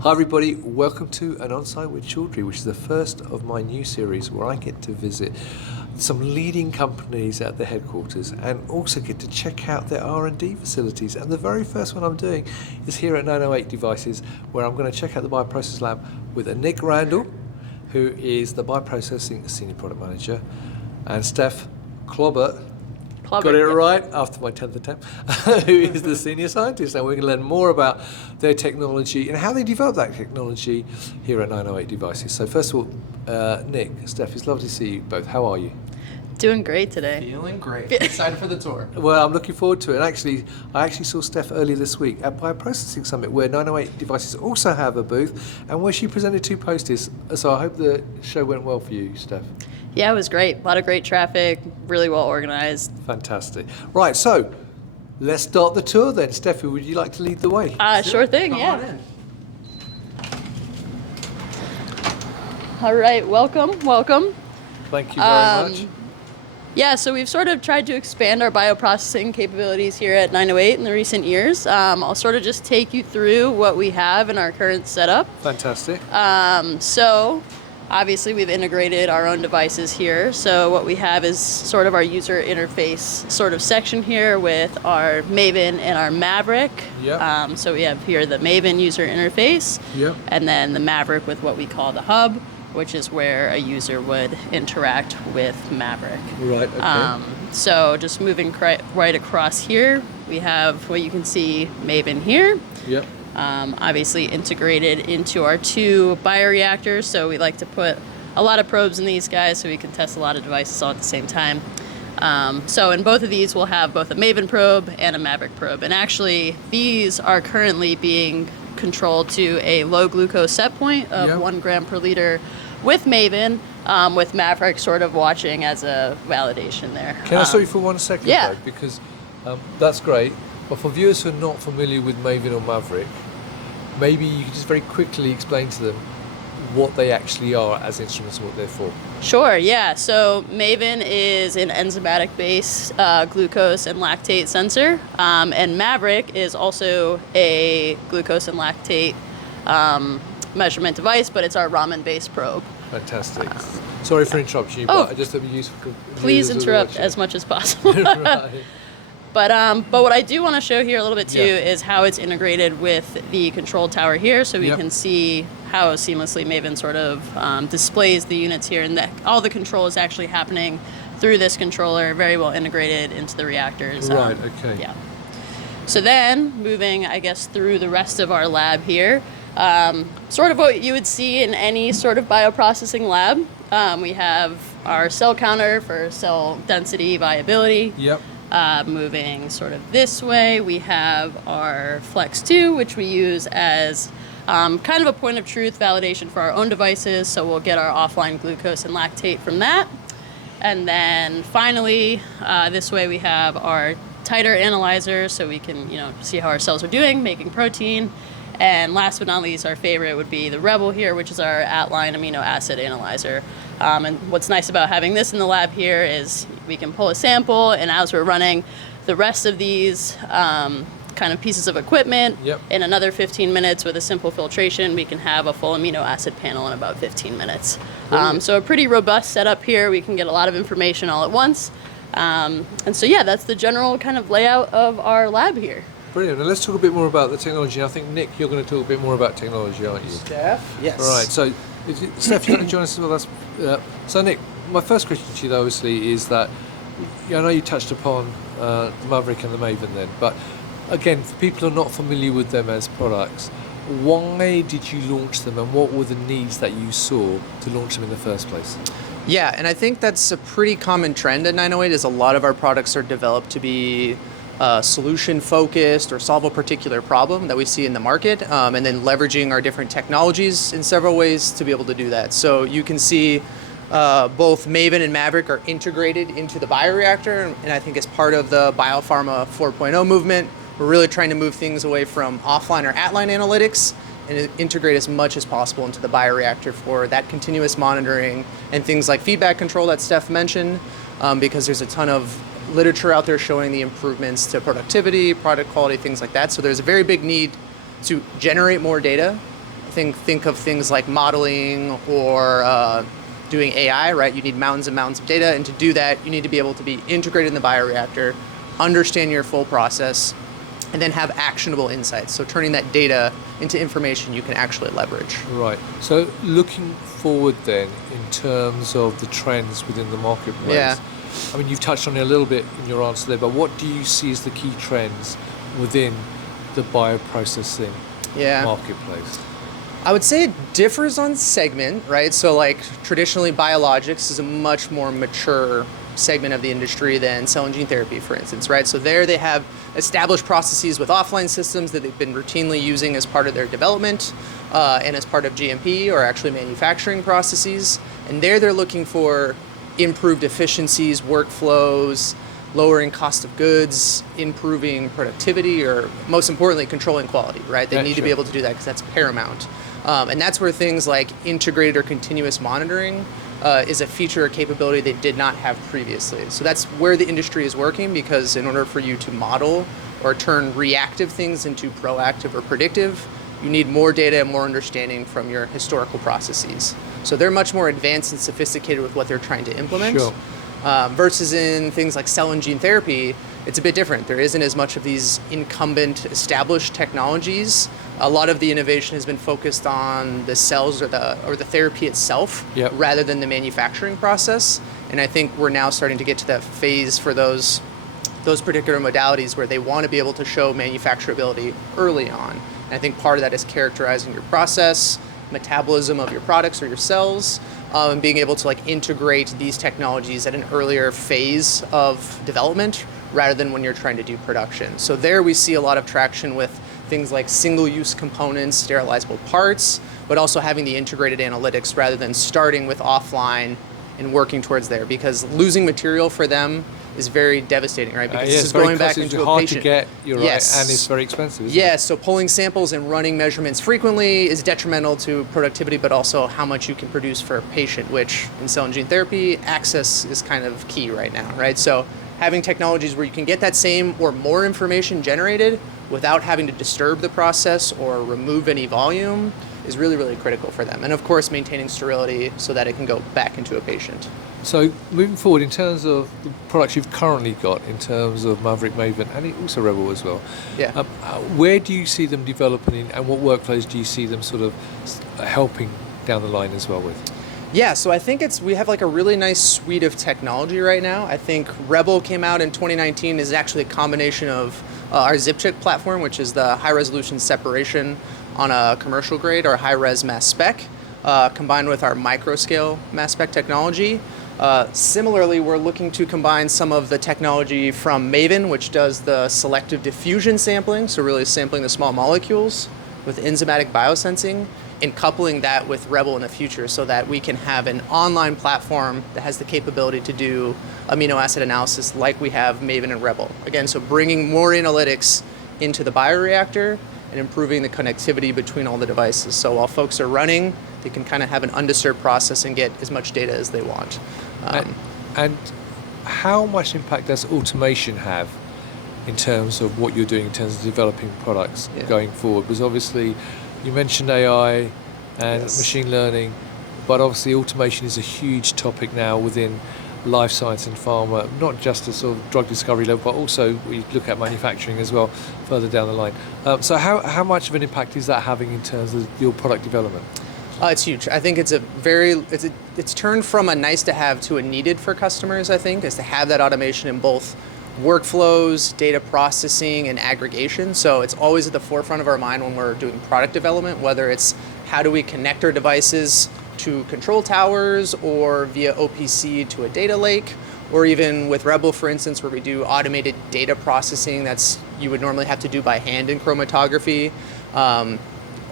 Hi everybody, welcome to an On-Site with Chaudhry, which is the first of my new series where I get to visit some leading companies at their headquarters and also get to check out their R&D facilities. And the very first one I'm doing is here at 908 Devices, where I'm going to check out the Bioprocess Lab with a Nick Randall, who is the Bioprocessing Senior Product Manager, and Steph Klaubert, got it right after my 10th attempt, who is the senior scientist. And we're going to learn more about their technology and how they develop that technology here at 908 Devices. So first of all, Nick, Steph, it's lovely to see you both. How are you? Doing great today. Feeling great. Excited for the tour. Well, I'm looking forward to it. And I actually saw Steph earlier this week at Bioprocessing Summit, where 908 Devices also have a booth, and where she presented two posters. So I hope the show went well for you, Steph. Yeah, it was great. A lot of great traffic, really well organized. Fantastic. Right, so let's start the tour then. Steffi, would you like to lead the way? Sure thing, Come yeah. on in. All right, welcome. Thank you very much. Yeah, so we've sort of tried to expand our bioprocessing capabilities here at 908 in the recent years. I'll sort of just take you through what we have in our current setup. Fantastic. So obviously we've integrated our own devices here. So what we have is sort of our user interface sort of section here with our Maven and our Maverick. Yep. So we have here the Maven user interface, Yep. and then the Maverick with what we call the hub, which is where a user would interact with Maverick. Right, okay. So just moving right across here, we have what you can see Maven here. Yep. Obviously integrated into our two bioreactors, so we like to put a lot of probes in these guys so we can test a lot of devices all at the same time. So in both of these we'll have both a Maven probe and a Maverick probe, and actually these are currently being controlled to a low glucose set point of 1 gram per liter with Maven, with Maverick sort of watching as a validation there. Can I stop you for 1 second, yeah. though? Because that's great, but for viewers who are not familiar with Maven or Maverick, maybe you could just very quickly explain to them what they actually are as instruments and what they're for. Sure, yeah. So Maven is an enzymatic-based glucose and lactate sensor, and Maverick is also a glucose and lactate measurement device, but it's our ramen-based probe. Fantastic. Sorry for interrupting you, but I just thought it'd be useful. Please interrupt as much as possible. Right. But what I do want to show here a little bit too is how it's integrated with the control tower here, so we can see how seamlessly Maven sort of displays the units here, and that all the control is actually happening through this controller, very well integrated into the reactors. Right, okay. Yeah. So then, moving, I guess, through the rest of our lab here, sort of what you would see in any sort of bioprocessing lab. We have our cell counter for cell density viability. Yep. Moving sort of this way, we have our Flex 2, which we use as kind of a point of truth validation for our own devices. So we'll get our offline glucose and lactate from that. And then finally, this way we have our titer analyzer, so we can see how our cells are doing, making protein. And last but not least, our favorite would be the Rebel here, which is our at-line amino acid analyzer. And what's nice about having this in the lab here is we can pull a sample, and as we're running the rest of these kind of pieces of equipment, in another 15 minutes with a simple filtration, we can have a full amino acid panel in about 15 minutes. So a pretty robust setup here. We can get a lot of information all at once. And so yeah, that's the general kind of layout of our lab here. Brilliant. Now let's talk a bit more about the technology. I think, Nick, you're going to talk a bit more about technology, aren't you? Steph? Yes. All right. So, Steph, you're going to join us as well. So, Nick, my first question to you, though, obviously, is that I know you touched upon the Maverick and the Maven then, but again, for people who are not familiar with them as products, why did you launch them, and what were the needs that you saw to launch them in the first place? Yeah, and I think that's a pretty common trend at 908 is a lot of our products are developed to be solution focused or solve a particular problem that we see in the market, and then leveraging our different technologies in several ways to be able to do that. So you can see both Maven and Maverick are integrated into the bioreactor, and I think as part of the Biopharma 4.0 movement, we're really trying to move things away from offline or at-line analytics and integrate as much as possible into the bioreactor for that continuous monitoring and things like feedback control that Steph mentioned, because there's a ton of literature out there showing the improvements to productivity, product quality, things like that. So there's a very big need to generate more data think of things like modeling or doing AI, right? You need mountains and mountains of data, and to do that, you need to be able to be integrated in the bioreactor, understand your full process, and then have actionable insights. So turning that data into information you can actually leverage. Right. So looking forward then, in terms of the trends within the marketplace, Yeah. I mean, you've touched on it a little bit in your answer there, but what do you see as the key trends within the bioprocessing marketplace? I would say it differs on segment, right? So like traditionally biologics is a much more mature segment of the industry than cell and gene therapy, for instance, right? So there they have established processes with offline systems that they've been routinely using as part of their development and as part of GMP or actually manufacturing processes. And there they're looking for improved efficiencies, workflows, lowering cost of goods, improving productivity, or most importantly, controlling quality, right? They need to be able to do that because that's paramount. And that's where things like integrated or continuous monitoring is a feature or capability they did not have previously. So that's where the industry is working, because in order for you to model or turn reactive things into proactive or predictive, you need more data and more understanding from your historical processes. So they're much more advanced and sophisticated with what they're trying to implement. Sure. Versus in things like cell and gene therapy, it's a bit different. There isn't as much of these incumbent established technologies. A lot of the innovation has been focused on the cells or the therapy itself, rather than the manufacturing process. And I think we're now starting to get to that phase for those particular modalities where they want to be able to show manufacturability early on. And I think part of that is characterizing your process, metabolism of your products or your cells, and being able to like integrate these technologies at an earlier phase of development rather than when you're trying to do production. So there we see a lot of traction with things like single-use components, sterilizable parts, but also having the integrated analytics rather than starting with offline and working towards there, because losing material for them is very devastating, right? Because this is going back into a patient. It's hard to get, you're right, and it's very expensive, isn't it? Yes, so pulling samples and running measurements frequently is detrimental to productivity, but also how much you can produce for a patient, which in cell and gene therapy, access is kind of key right now, right? So having technologies where you can get that same or more information generated without having to disturb the process or remove any volume is really, really critical for them. And of course, maintaining sterility so that it can go back into a patient. So moving forward, in terms of the products you've currently got, in terms of Maverick, Maven, and also Rebel as well, where do you see them developing, and what workflows do you see them sort of helping down the line as well with? Yeah, so I think we have like a really nice suite of technology right now. I think Rebel came out in 2019 is actually a combination of our ZipChip platform, which is the high resolution separation on a commercial grade or high res mass spec, combined with our microscale mass spec technology. Similarly, we're looking to combine some of the technology from Maven, which does the selective diffusion sampling, so really sampling the small molecules with enzymatic biosensing, and coupling that with Rebel in the future so that we can have an online platform that has the capability to do amino acid analysis like we have Maven and Rebel. Again, so bringing more analytics into the bioreactor and improving the connectivity between all the devices. So while folks are running, they can kind of have an undisturbed process and get as much data as they want. And how much impact does automation have in terms of what you're doing in terms of developing products going forward? Because obviously you mentioned AI and machine learning, but obviously automation is a huge topic now within life science and pharma, not just at sort of drug discovery level, but also we look at manufacturing as well further down the line. So how much of an impact is that having in terms of your product development? It's huge. I think it's turned from a nice to have to a needed for customers, I think, is to have that automation in both workflows, data processing, and aggregation. So it's always at the forefront of our mind when we're doing product development, whether it's how do we connect our devices to control towers or via OPC to a data lake, or even with Rebel, for instance, where we do automated data processing you would normally have to do by hand in chromatography.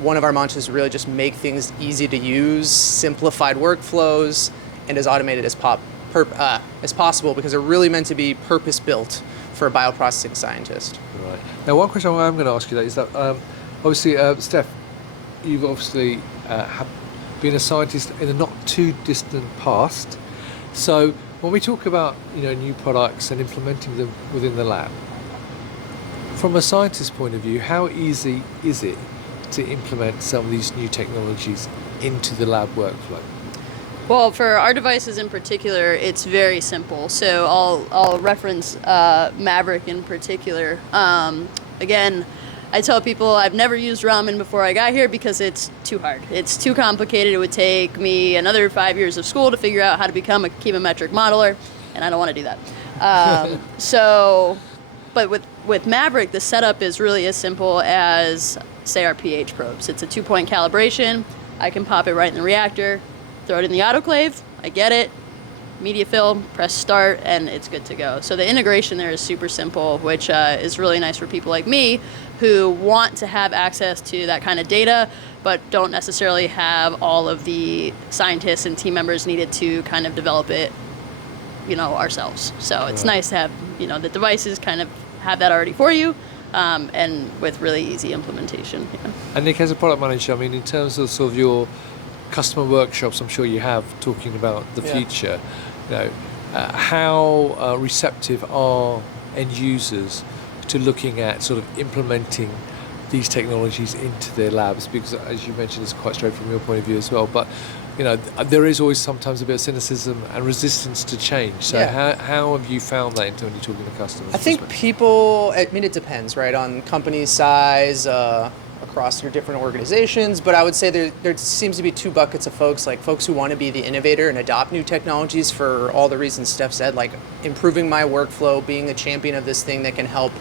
One of our mantras is really just make things easy to use, simplified workflows, and as automated as possible, because they're really meant to be purpose-built for a bioprocessing scientist. Right. Now, one question I'm going to ask you that is that obviously, Steph, you've obviously have been a scientist in a not too distant past. So when we talk about new products and implementing them within the lab, from a scientist's point of view, how easy is it to implement some of these new technologies into the lab workflow? Well, for our devices in particular, it's very simple. So I'll reference Maverick in particular. Again, I tell people I've never used ramen before I got here because it's too hard. It's too complicated. It would take me another 5 years of school to figure out how to become a chemometric modeler, and I don't want to do that. But with Maverick, the setup is really as simple as, say, our pH probes. It's a 2-point calibration. I can pop it right in the reactor, throw it in the autoclave. I get it. Media fill, press start, and it's good to go. So the integration there is super simple, which is really nice for people like me who want to have access to that kind of data, but don't necessarily have all of the scientists and team members needed to kind of develop it, ourselves. So it's nice to have, the devices kind of have that already for you, and with really easy implementation. Yeah. And Nick, as a product manager, I mean, in terms of sort of your customer workshops, I'm sure you have, talking about the future, how receptive are end users to looking at sort of implementing these technologies into their labs? Because, as you mentioned, it's quite straight from your point of view as well, but there is always sometimes a bit of cynicism and resistance to change. So how have you found that when you're talking to customers? I think people, it depends, right, on company size, across your different organizations, but I would say there seems to be two buckets of folks, like folks who want to be the innovator and adopt new technologies for all the reasons Steph said, like improving my workflow, being a champion of this thing that can help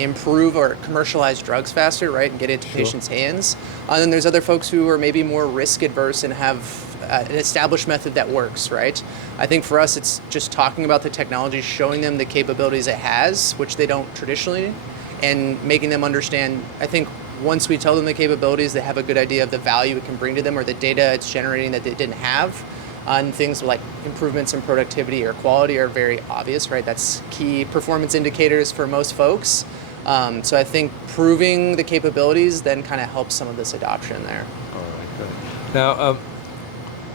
improve or commercialize drugs faster, right, and get it into patients' hands. And then there's other folks who are maybe more risk adverse and have an established method that works, right? I think for us, it's just talking about the technology, showing them the capabilities it has, which they don't traditionally, and making them understand. I think once we tell them the capabilities, they have a good idea of the value it can bring to them or the data it's generating that they didn't have. And things like improvements in productivity or quality are very obvious, right? That's key performance indicators for most folks. So I think proving the capabilities then kind of helps some of this adoption there. All right, great. Now,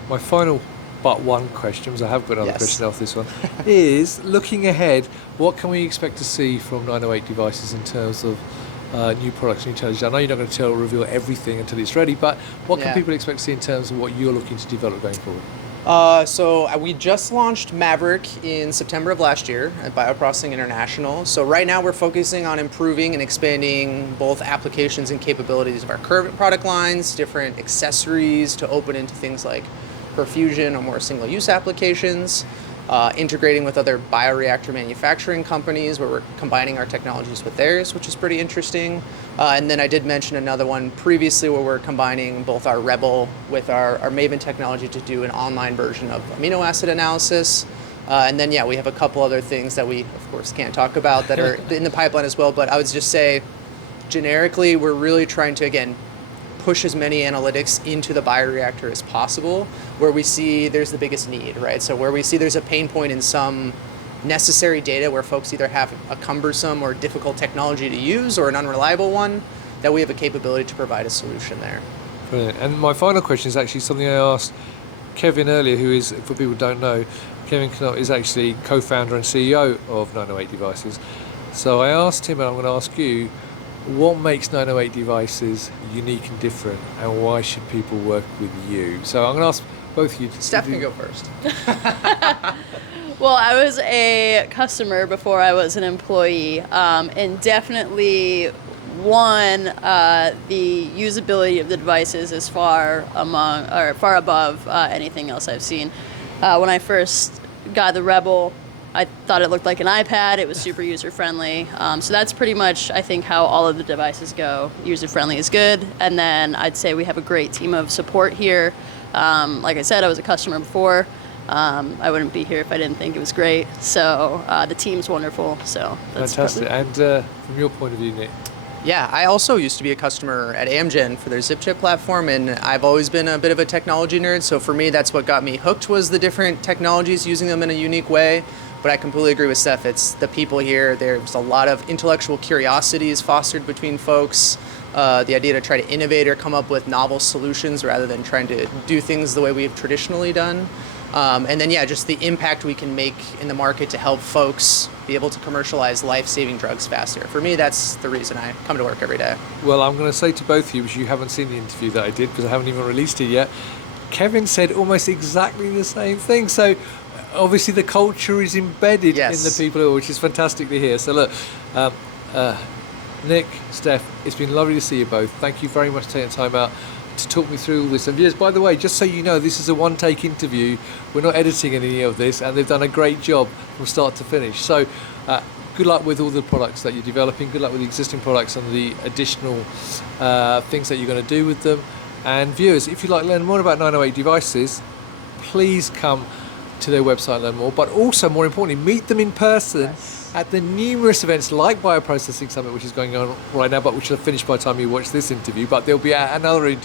my final but one question, because I have got another question off this one, is looking ahead, what can we expect to see from 908 Devices in terms of new products, new technology? I know you're not going to reveal everything until it's ready, but what can people expect to see in terms of what you're looking to develop going forward? So we just launched Maverick in September of last year at Bioprocessing International. So right now we're focusing on improving and expanding both applications and capabilities of our current product lines, different accessories to open into things like perfusion or more single-use applications, integrating with other bioreactor manufacturing companies where we're combining our technologies with theirs, which is pretty interesting. And then I did mention another one previously where we're combining both our Rebel with our Maven technology to do an online version of amino acid analysis. And then, we have a couple other things that we, of course, can't talk about that are in the pipeline as well. But I would just say, generically, we're really trying to, again, push as many analytics into the bioreactor as possible where we see there's the biggest need, right? So where we see there's a pain point in some necessary data where folks either have a cumbersome or difficult technology to use or an unreliable one, that we have a capability to provide a solution there. Brilliant. And my final question is actually something I asked Kevin earlier, who is, for people who don't know, Kevin Knott is actually co-founder and CEO of 908 Devices. So I asked him, and I'm going to ask you, what makes 908 Devices unique and different, and why should people work with you? So I'm going to ask both of you. Steph can go first. Well, I was a customer before I was an employee, and definitely the usability of the devices is far above anything else I've seen. When I first got the Rebel, I thought it looked like an iPad. It was super user-friendly. So that's pretty much, I think, how all of the devices go. User-friendly is good. And then I'd say we have a great team of support here. Like I said, I was a customer before. I wouldn't be here if I didn't think it was great. So the team's wonderful. So that's fantastic. And from your point of view, Nick? Yeah, I also used to be a customer at Amgen for their ZipChip platform, and I've always been a bit of a technology nerd. So for me, that's what got me hooked, was the different technologies, using them in a unique way. But I completely agree with Steph. It's the people here. There's a lot of intellectual curiosities fostered between folks. The idea to try to innovate or come up with novel solutions rather than trying to do things the way we've traditionally done. And then, yeah, just the impact we can make in the market to help folks be able to commercialize life-saving drugs faster. For me, that's the reason I come to work every day. Well, I'm going to say to both of you, because you haven't seen the interview that I did, because I haven't even released it yet, Kevin said almost exactly the same thing. So obviously the culture is embedded in the people, which is fantastic to hear. So look, Nick, Steph, it's been lovely to see you both. Thank you very much for taking time out to talk me through all this. And yes, by the way, just so you know, this is a one-take interview. We're not editing any of this, and they've done a great job from start to finish. So good luck with all the products that you're developing. Good luck with the existing products and the additional things that you're going to do with them. And viewers, if you'd like to learn more about 908 devices, please come to their website and learn more. But also, more importantly, meet them in person at the numerous events like Bioprocessing Summit, which is going on right now, but which will have finished by the time you watch this interview. But there'll be another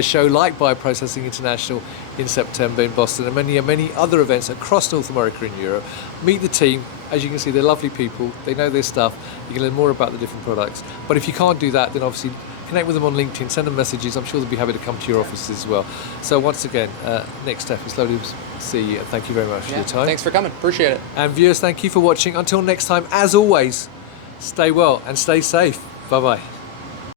show like Bioprocessing International in September in Boston, and many other events across North America and Europe. Meet the team. As you can see, they're lovely people. They know their stuff. You can learn more about the different products. But if you can't do that, then obviously connect with them on LinkedIn, send them messages. I'm sure they'll be happy to come to your offices as well. So once again, Nick, Steph, it's lovely to see you. Thank you very much for your time. Thanks for coming. Appreciate it. And viewers, thank you for watching. Until next time, as always, stay well and stay safe. Bye-bye.